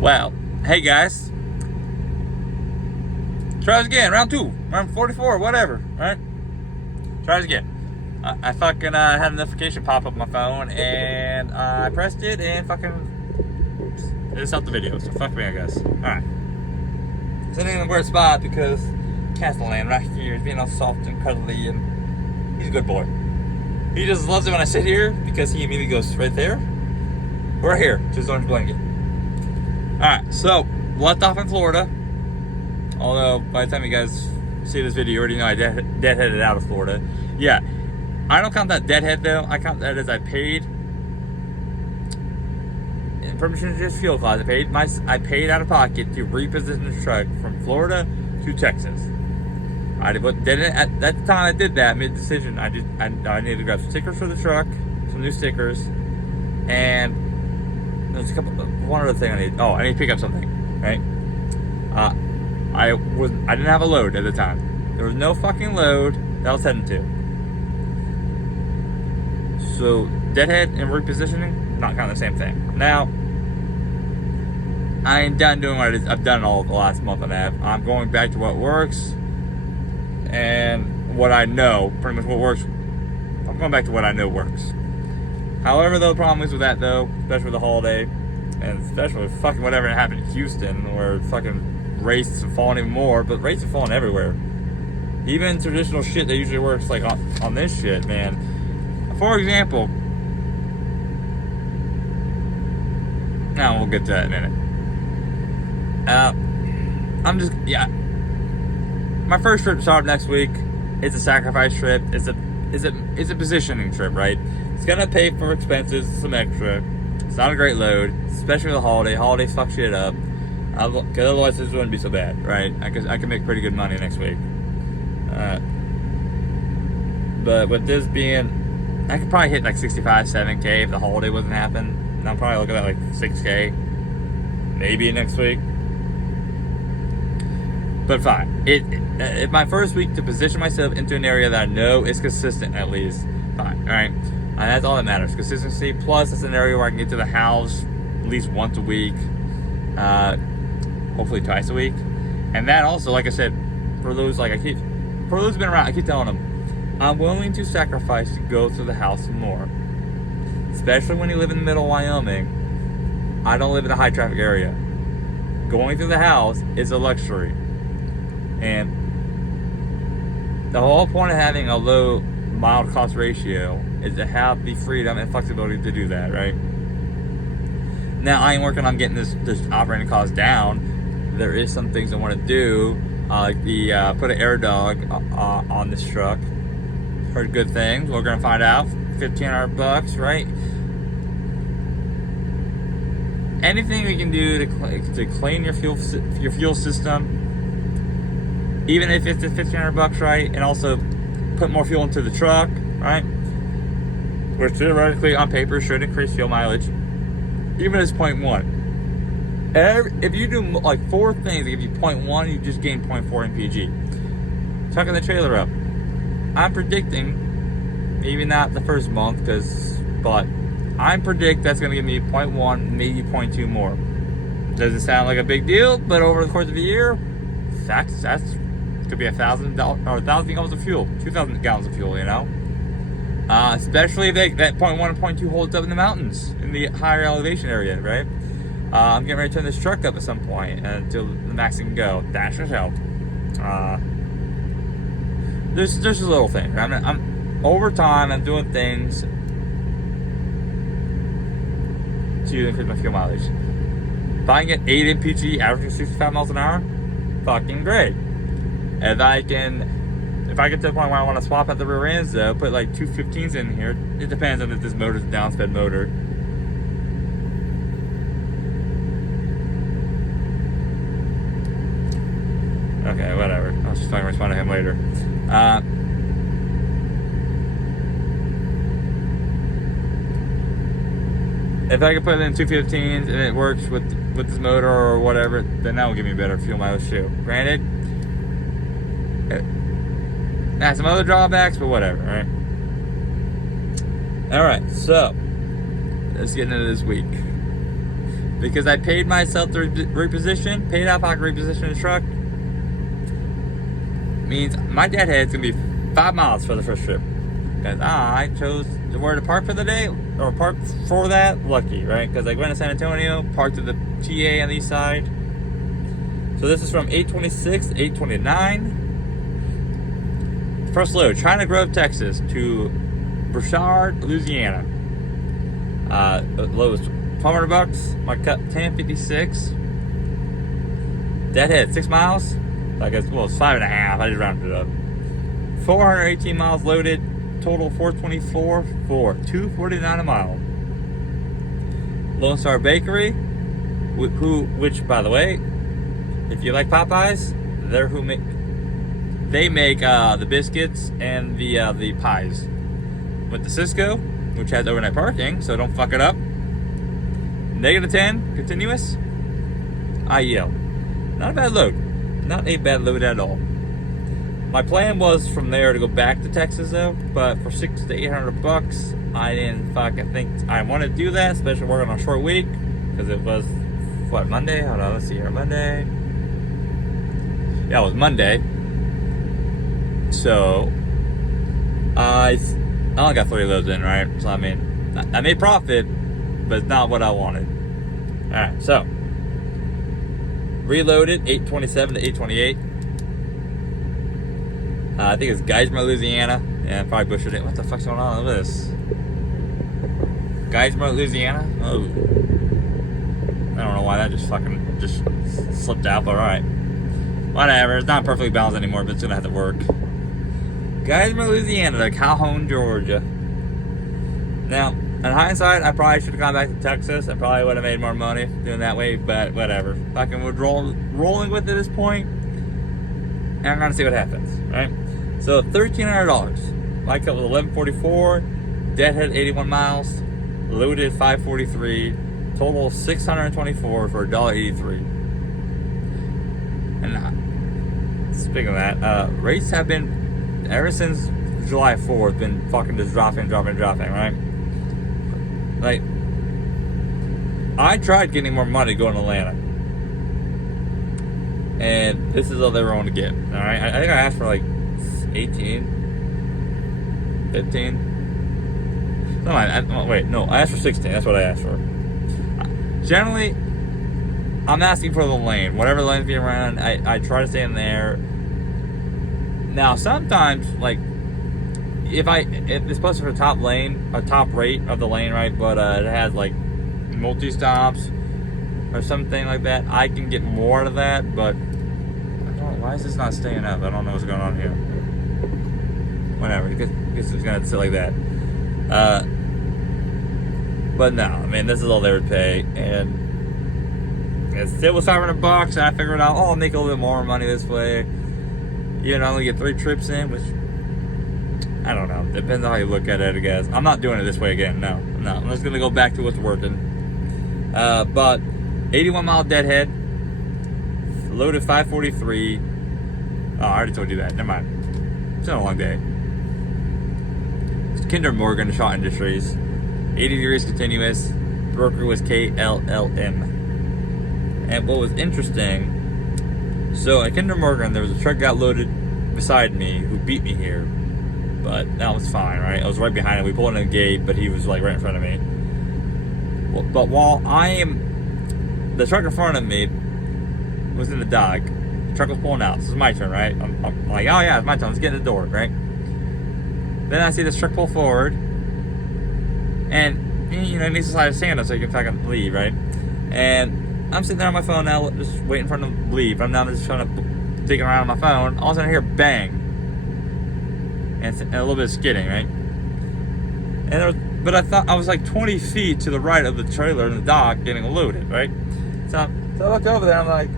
Well, hey guys. Try this again, round 2, round 44, whatever, right? Try this again. I fucking had a notification pop up on my phone, and I pressed it, and fucking it stopped the video, so fuck me, I guess. Alright. Sitting in a weird spot because Castellan right here is being all soft and cuddly, and he's a good boy. He just loves it when I sit here because he immediately goes right there or here to his orange blanket. Alright, so left off in Florida. Although by the time you guys see this video, you already know I deadheaded out of Florida. Yeah, I don't count that deadhead though. I count that as I paid. In permission to just fuel costs, I paid out of pocket to reposition the truck from Florida to Texas. At the time I did that, mid decision, I needed to grab stickers for the truck, some new stickers, and there's one other thing I need. Oh, I need to pick up something, right? I didn't have a load at the time. There was no fucking load that I was heading to. So deadhead and repositioning, not kind of the same thing. Now, I ain't done doing what I've done all the last month and a half. I'm going back to what works and what I know. Pretty much what works. I'm going back to what I know works. However, though, the problem is with that though, especially with the holiday, and especially with fucking whatever happened in Houston, where fucking rates have fallen even more, but rates have fallen everywhere. Even traditional shit that usually works like on this shit, man. For example, now we'll get to that in a minute. My first trip starts next week. It's a sacrifice trip. It's a positioning trip, right? It's gonna pay for expenses, some extra. It's not a great load, especially with the holiday. Holidays fuck shit up. Because otherwise this wouldn't be so bad, right? I could make pretty good money next week. But with this being, I could probably hit like 65, 7K if the holiday wasn't happening. And I'm probably looking at like 6K, maybe next week. But fine. It's my first week to position myself into an area that I know is consistent at least. Fine, alright? And that's all that matters. Consistency, plus it's an area where I can get to the house at least once a week. Hopefully twice a week. And that also, like I said, for those who've been around, I keep telling them, I'm willing to sacrifice to go to the house more. Especially when you live in the middle of Wyoming. I don't live in a high traffic area. Going through the house is a luxury. And the whole point of having a low mild cost ratio is to have the freedom and flexibility to do that, right? Now, I ain't working on getting this operating cost down. There is some things I want to do, like put an air dog on this truck. Heard good things. We're gonna find out. $1,500, right? Anything we can do to clean your fuel system, even if it's $1,500, right? And also put more fuel into the truck, right? Which theoretically, on paper, should increase fuel mileage. Even as 0.1. If you do like 4 things that give you 0.1, you just gain 0.4 mpg. Tucking the trailer up. I'm predicting, maybe not the first month, but I predict that's going to give me 0.1, maybe 0.2 more. Doesn't sound like a big deal, but over the course of a year, that's could be $1,000 or 1,000 gallons of fuel, 2,000 gallons of fuel, you know. Especially if that 0.1 and 0.2 holds up in the mountains, in the higher elevation area, right? I'm getting ready to turn this truck up at some point until the max it can go. That should help. There's a little thing. I'm over time. I'm doing things to increase my fuel mileage. If I can get 8 mpg, averaging 65 miles an hour, fucking great. If I get to the point where I want to swap out the rear ends though, put like 2 15s in here. It depends on if this motor's a downsped motor. Okay, whatever. I'll just fucking respond to him later. If I could put it in 2 15s and it works with this motor or whatever, then that will give me better fuel mileage too. Granted, it has some other drawbacks, but whatever, alright? Alright, so let's get into this week. because I paid myself to reposition, paid out pocket reposition the truck, means my deadhead's gonna be 5 miles for the first trip. Because I chose where to park for the day, or park for that, lucky, right? Because I went to San Antonio, parked at the TA on the east side. So this is from 826, 829. First load, China Grove, Texas to Bouchard, Louisiana. The load was $1,200. My cut 1056. Deadhead 6 miles. I guess, well, it's 5.5. I just rounded it up. 418 miles loaded. Total 424 for $249 a mile. Lone Star Bakery, which by the way, if you like Popeyes, they make the biscuits and the pies. With the Cisco, which has overnight parking, so don't fuck it up. -10 continuous. IEL. Not a bad load. Not a bad load at all. My plan was from there to go back to Texas though, but for $600 to $800, I didn't fucking think I want to do that, especially working on a short week, because it was, what, Monday? Hold on, let's see here, Monday. Yeah, it was Monday. So, I only got 3 loads in, right? So, I mean, I made profit, but it's not what I wanted. Alright, so, reloaded 827 to 828. I think it's Geismar, Louisiana. Yeah, I probably butchered it. What the fuck's going on with this? Geismar, Louisiana? Oh. I don't know why that just slipped out, but alright. Whatever, it's not perfectly balanced anymore, but it's gonna have to work. Geismar, Louisiana to Calhoun, Georgia. Now, in hindsight, I probably should have gone back to Texas. I probably would have made more money doing that way, but whatever. Fucking we're rolling with it at this point, and I'm gonna see what happens, right? So $1,300. My cut was 1144. Deadhead 81 miles. Loaded 543. Total 624 for $1.83. And speaking of that, rates have been ever since July 4th been fucking just dropping, right? Like, I tried getting more money going to Atlanta, and this is all they were going to get. All right, I think I asked for like 18, 15. No, I asked for 16. That's what I asked for. Generally, I'm asking for the lane. Whatever lane's being around, I try to stay in there. Now, sometimes, like, if it's supposed to be a top lane, a top rate of the lane, right? But it has like multi-stops or something like that, I can get more out of that. But I don't. Why is this not staying up? I don't know what's going on here. Whatever. I guess it's gonna sit like that. But no, I mean, this is all they would pay, and it was $500, and I figured out, I'll make a little bit more money this way. You know, I only get 3 trips in, which, I don't know. Depends on how you look at it, I guess. I'm not doing it this way again. No. I'm just going to go back to what's working. But 81 mile deadhead. Loaded 543. Oh, I already told you that. Never mind. It's been a long day. It's Kinder Morgan, Shaw Industries. 80 degrees continuous. Broker was KLLM. And what was interesting, so at Kinder Morgan, there was a truck got loaded beside me who beat me here. But that was fine, right? I was right behind him. We pulled in a gate, but he was like right in front of me. Well, but while the truck in front of me was in the dock. The truck was pulling out. This is my turn, right? I'm like, oh yeah, it's my turn. Let's get in the door, right? Then I see this truck pull forward, and you know, it needs to slide a stand up so you can fucking leave, right? And I'm sitting there on my phone now, just waiting for him to leave. I'm now just trying to digging around on my phone. All of a sudden I hear bang. And a little bit of skidding, right? But I thought I was like 20 feet to the right of the trailer in the dock getting loaded, right? So I looked over there, I'm like,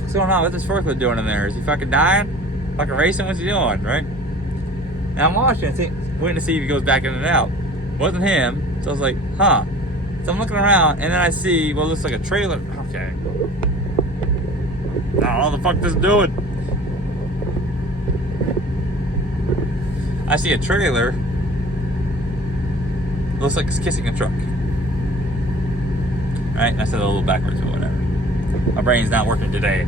what's going on? What's this forklift doing in there? Is he fucking dying? Fucking racing? What's he doing, right? And I'm watching, waiting to see if he goes back in and out. Wasn't him, so I was like, huh. So I'm looking around, and then I see what looks like a trailer. Okay. I don't know what the fuck this is doing. I see a trailer. Looks like it's kissing a truck. right? And I said it a little backwards, but whatever. My brain's not working today.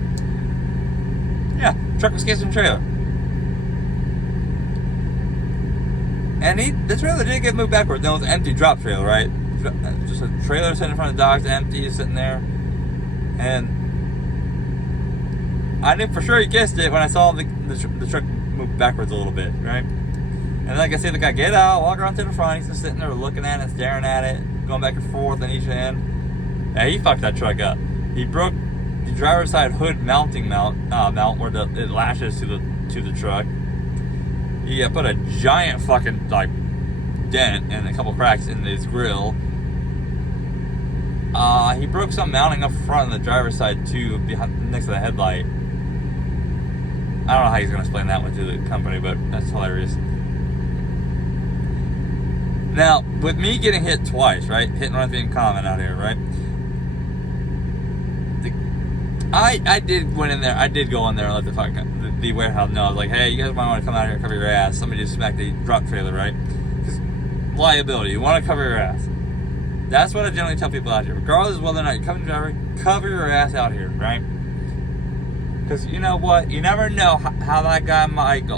Yeah, truck was casing trailer. And the trailer didn't get moved backwards. No, it was an empty drop trailer, right? Just a trailer sitting in front of the docks, empty, sitting there. And I knew for sure he kissed it when I saw the truck move backwards a little bit, right? And like I said, the guy get out, walk around to the front. He's just sitting there looking at it, staring at it, going back and forth on each end. Yeah, he fucked that truck up. He broke the driver's side hood mounting mount where it lashes to the truck. He put a giant fucking dent and a couple cracks in his grill. He broke some mounting up front on the driver's side too, next to the headlight. I don't know how he's gonna explain that one to the company, but that's hilarious. Now, with me getting hit twice, right? Hit and run being common out here, right? I did go in there and let the warehouse know. I was like, hey, you guys might want to come out here and cover your ass. Somebody just smacked the drop trailer, right? Because liability, you want to cover your ass. That's what I generally tell people out here. Regardless of whether or not you're coming driver, cover your ass out here, right? Because you know what? You never know how that guy might go,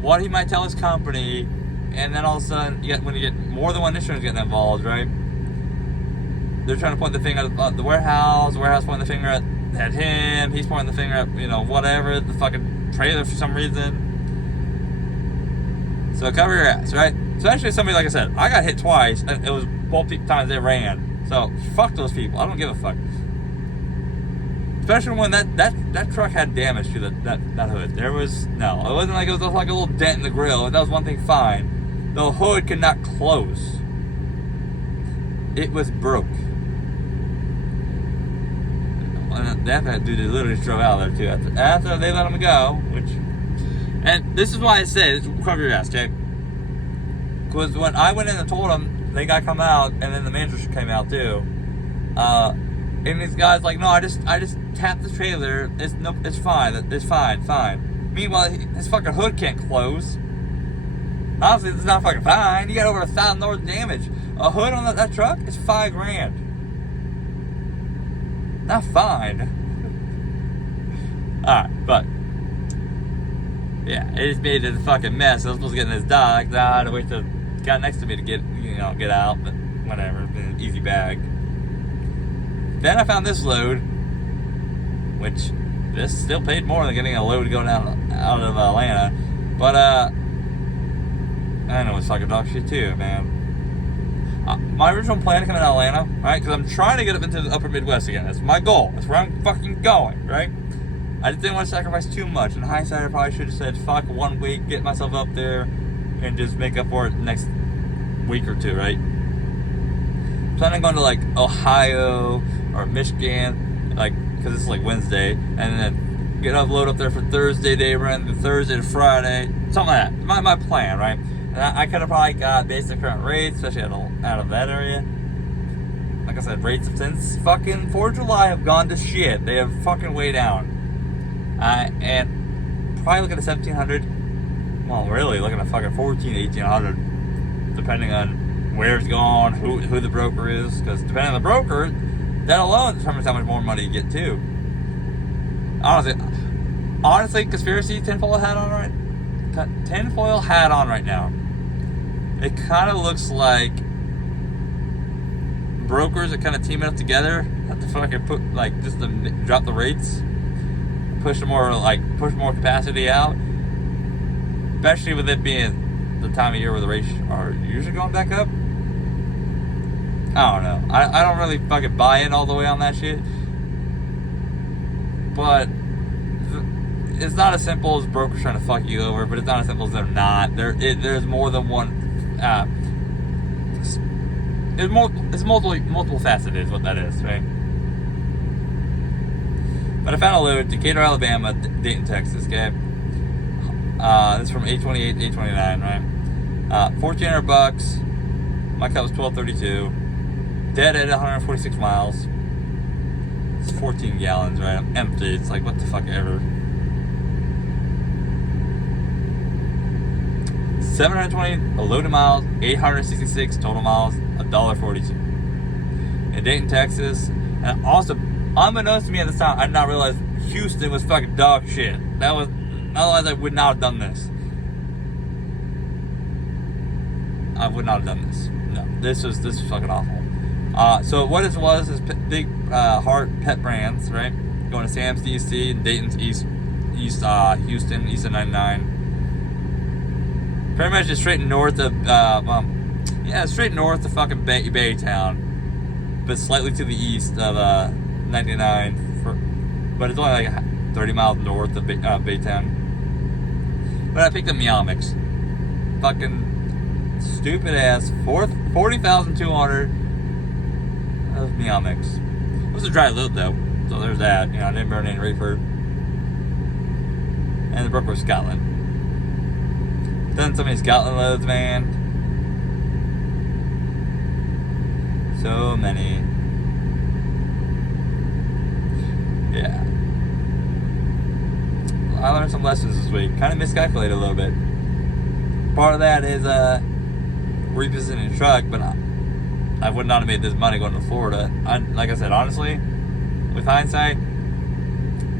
what he might tell his company, and then all of a sudden, when you get more than one insurance getting involved, right? They're trying to point the finger at the warehouse pointing the finger at him, he's pointing the finger at, whatever, the fucking trailer for some reason. So cover your ass, right? Especially somebody, like I said, I got hit twice, and it was both times they ran. So, fuck those people. I don't give a fuck. Especially when that truck had damage to that hood. It wasn't like it was like a little dent in the grill. That was one thing fine. The hood could not close. It was broke. And that dude literally drove out of there too after they let him go, and this is why I said cover your ass, okay? Because when I went in and told them, they got come out, and then the manager came out too. And these guys like, no, I just tapped the trailer. It's fine. It's fine. Meanwhile, his fucking hood can't close. Honestly, it's not fucking fine. You got over $1,000 damage. A hood on that truck is $5,000. Not fine. Alright, but yeah, it just made it a fucking mess. I was supposed to get in his dock. I had to wait till the guy next to me to get out, but whatever, it's been an easy bag. Then I found this load, which this still paid more than getting a load going out of Atlanta. But I know it's fucking dog shit too, man. My original plan to come to Atlanta, right? Because I'm trying to get up into the upper Midwest again. That's my goal. That's where I'm fucking going, right? I just didn't want to sacrifice too much. In hindsight, I probably should have said, fuck 1 week, get myself up there, and just make up for it next week or two, right? Planning on going to Ohio or Michigan, because it's Wednesday, and then get load up there for Thursday day run, the Thursday to Friday, something like that. My plan, right? And I could have probably got based on current rates, especially out of that area. Like I said, rates since fucking 4th of July have gone to shit. They have fucking way down. And probably looking at 1,700. Well, really looking at fucking 1,400 to 1,800, depending on where it's going, who the broker is. Because depending on the broker, that alone determines how much more money you get too. Honestly, conspiracy tinfoil hat on right now. It kind of looks like brokers are kind of teaming up together have to fucking put just to drop the rates, push more capacity out, especially with it being the time of year where the rates are usually going back up. I don't know. I don't really fucking buy in all the way on that shit, but it's not as simple as brokers trying to fuck you over, but it's not as simple as they're not. There's more than one. It's multiple faceted is what that is, right? But I found a load, Decatur, Alabama, Dayton, Texas, okay? This is from 828 to 829, right? $1,400. My cut was $1,232. Dead at 146 miles. It's 14 gallons, right? I'm empty. It's what the fuck ever. 720 loaded miles, 866 total miles, $1.42. in Dayton, Texas. And also, unbeknownst to me at the time, I did not realize Houston was fucking dog shit. Otherwise I would not have done this. I would not have done this. No, this was fucking awful. So what it was is big heart pet brands, right? Going to Sam's DC and Dayton's Houston, East of 99. Pretty much just straight north of, straight north of fucking Baytown, but slightly to the east of 99. But it's only like 30 miles north of Baytown. But I picked up Meow-Mix. Fucking stupid ass 40,200 of Meow-Mix. It was a dry load though, so there's that. You know, I didn't burn any reefer. And the Brook was Scotland. Done so many Scotland loads, man. So many. Yeah. I learned some lessons this week. Kind of miscalculated a little bit. Part of that is repositioning the truck, but I would not have made this money going to Florida. Like I said, honestly, with hindsight,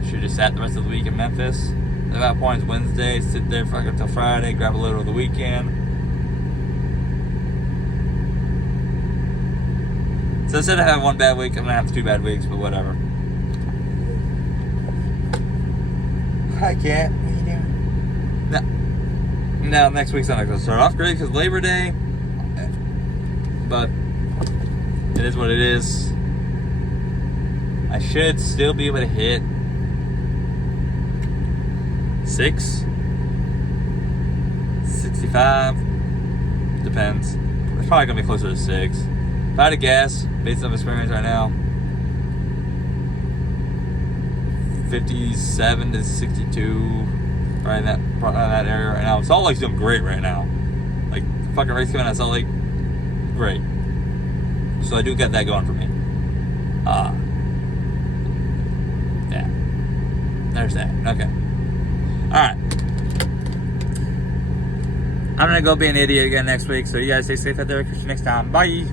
should have just sat the rest of the week in Memphis. At that point, it's Wednesday, sit there fucking until Friday, grab a load over the weekend. So instead of having one bad week, I'm gonna have 2 bad weeks, but whatever. Hi, Cat. What are you doing? No, next week's not gonna start off great because Labor Day, but it is what it is. I should still be able to hit 65, depends. It's probably gonna be closer to 6. If I had to guess, based on experience right now, 57 to 62, right in that area right now. Salt Lake's doing great right now. Like, the fucking race coming out of Salt Lake, great. So I do get that going for me. Yeah. There's that. Okay. Alright. I'm gonna go be an idiot again next week, so you guys stay safe out there. Catch you next time. Bye.